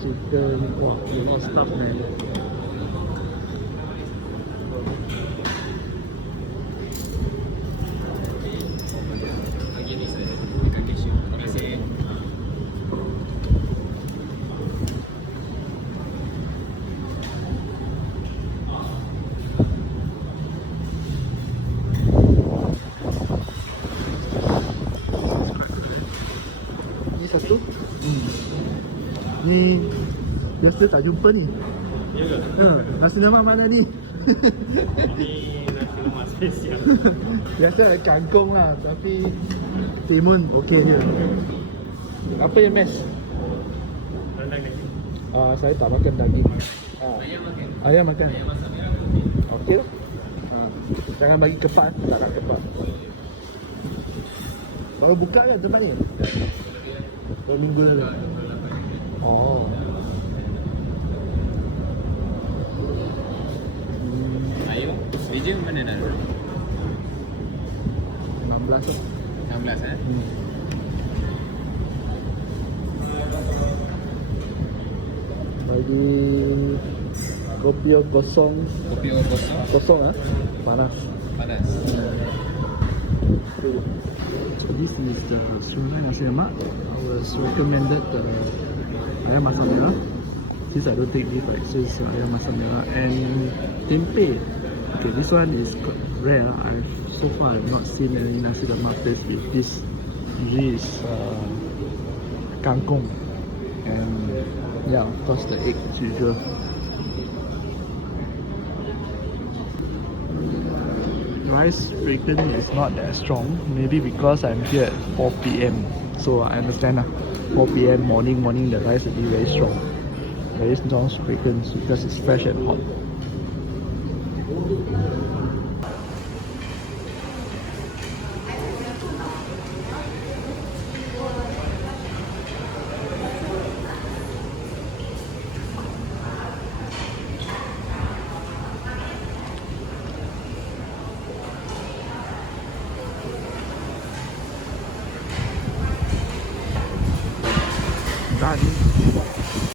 chicken. Wow, a lot of stuff, man. Ni satu. Ni biasa tak jumpa ni. Ya ke? Nasi lemak mana ni? Ini nasi lemak spesial. Biasa ada kangkung lah, tapi timun okey je. Apa yang best? Rendang ni. Saya tak makan daging. Ayam makan. Ayam makan. Ayam masak merah. Okey lah. Jangan bagi kepak, tak nak kepak. Baru buka ke tempat ni? 2 minggu dah. Oh. Ayam, meja mana nak duduk? 16 lah. 16 eh? Bagi kopi kosong. Kopi kosong. Kosong ah, panas. Panas. This is the Serunai nasi lemak. I was recommended the ayam masak merah. Since I don't take beef, right, so it's ayam masak merah and tempeh. Okay, this one is rare. So far I've not seen any nasi lemak place with this. Usually is kangkung and yeah, of course the egg as usual. Rice fragrance is not that strong, maybe because I'm here at 4 PM. So I understand 4 PM morning the rice will be very strong. Very strong fragrance because it's fresh and hot.